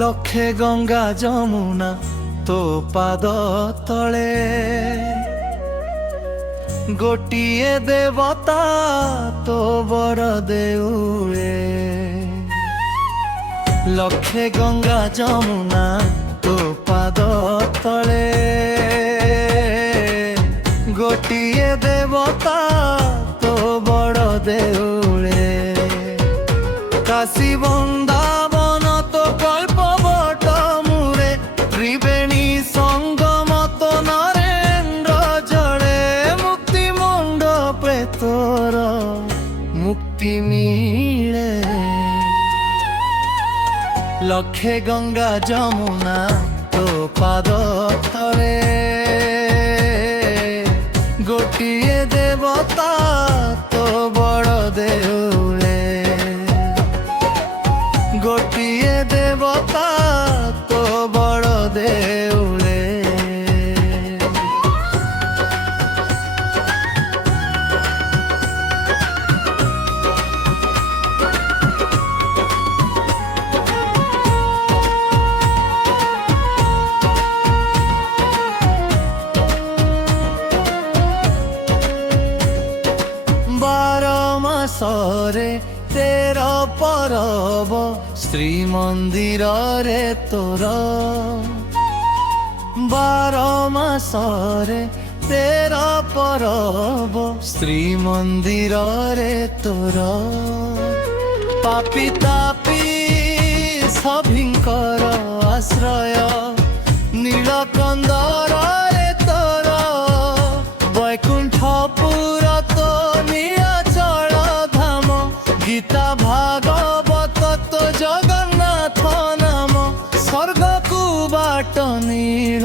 লক্ষে গঙ্গা যমুনা তো পাদ তଳେ ଗୋଟିଏ ଦେବତା ତୋ ବର ଦେଉଳେ। ଲକ୍ଷେ ଗଙ୍ଗା ଯମୁନା ତୋ ପାଦ ତଳେ ଗୋଟିଏ ଦେବତା ତୋ ବଡ଼ ଦେଉଳେ। କାଶୀ ବୃନ୍ଦାବନ ତୋ କଳ୍ପ ବଟ ମୂଳେ ତ୍ରିବେଣୀ ସଙ୍ଗମ ତୋ ନରେନ୍ଦ୍ର ଜଳେ। ମୁକ୍ତି ମଣ୍ଡପରେ ତୋର ମୁକ୍ତି ମିଳେ। ଲକ୍ଷେ ଗଙ୍ଗା ଯମୁନା ତୋ ପାଦ ତଳେ ଗୋଟିଏ ଦେବତା ତୋ ବଡ଼ ଦେଉଳେ। ଗୋଟିଏ ଦେବତା ତୋ ବଡ଼ ଦେଉଳେ। ସରେ ତେର ପରବ ଶ୍ରୀମନ୍ଦିରରେ ତୋର। ବାର ମାସରେ ତେର ପରବ ଶ୍ରୀମନ୍ଦିରରେ ତୋର। ପାପୀ ତାପୀ ସଭିଙ୍କର ଆଶ୍ରୟ ନୀଳକନ୍ଦରରେ ତୋର। ବୈକୁଣ୍ଠପୁର ତୋ ନୀଳାଚଳ ଧାମ। ଗୀତା ଭାଗବତ ତୋ ଜଗନ୍ନାଥ ନାମ। ସ୍ୱର୍ଗକୁ ବାଟ ନୀଳ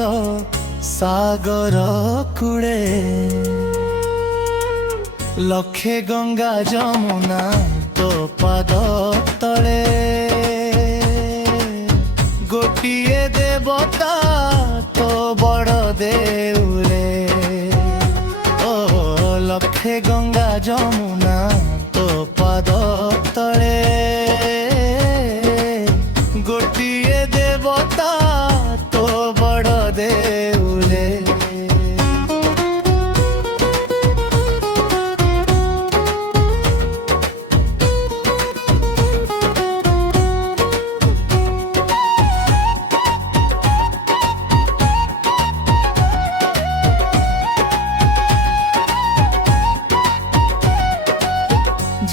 ସାଗର କୂଳେ। ଲକ୍ଷେ ଗଙ୍ଗା ଯମୁନା ତୋ ପାଦ ତଳେ ଗୋଟିଏ ଦେବତା ତୋ ବଡ଼ ଦେଉଳେ। ଓ ଲକ୍ଷେ ଗଙ୍ଗା ଯମୁନା ତୋ ପାଦ ତଳେ ଗୋଟିଏ ଦେବତା ତୋ ବଡ଼ ଦେଉଳେ।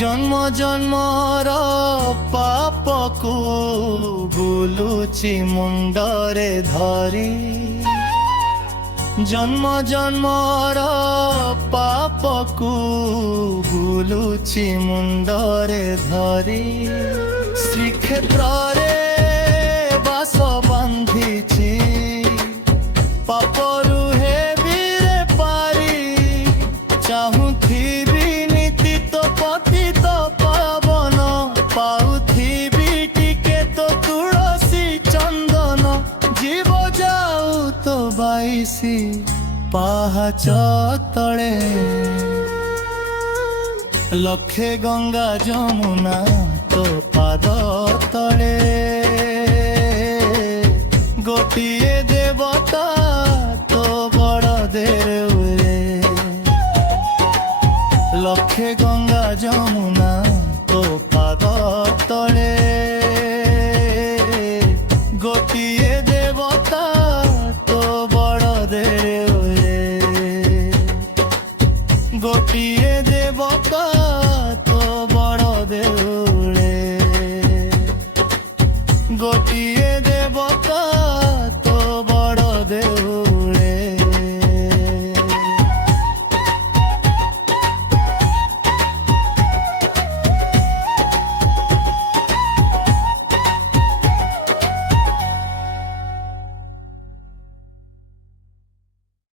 জন্ম জন্মর পাপକୁ ବୁଲୁଛି ମୁଣ୍ଡରେ ଧରି। ଜନ୍ମ ଜନ୍ମର ପାପକୁ ବୁଲୁଛି ମୁଣ୍ଡରେ ଧରି। ଶ୍ରୀକ୍ଷେତ୍ରରେ ବାସ ବାନ୍ଧିଛି ପାପରୁ ହେବିରେ ପାରି। ଚାହୁଁଥିବି ନୀତି ତୋ ପତିତ ପାବନ। ପାଉଥିବି ଟିକେ ତୋ ତୁଳସୀ ଚନ୍ଦନ। ଜୀବ ଯାଉ ତୋ 22 ପାହାଚ ତଳେ। ଲକ୍ଷେ ଗଙ୍ଗା ଯମୁନା ତୋ ପାଦ ତଳେ ଗୋଟିଏ ଦେବତା ତୋ ବଡ଼ ଦେଉଳେ। ଲକ୍ଷେ ଗଙ୍ଗା ଯମୁନା ତୋ ପାଦ ତଳେ ଗୋଟିଏ ଦେବତା ତୋ ବଡ଼ ଦେଉଳେ। ଗୋଟିଏ ଦେବତା ତୋ ବଡ଼ ଦେଉଳେ। ଗୋଟିଏ ଦେବତା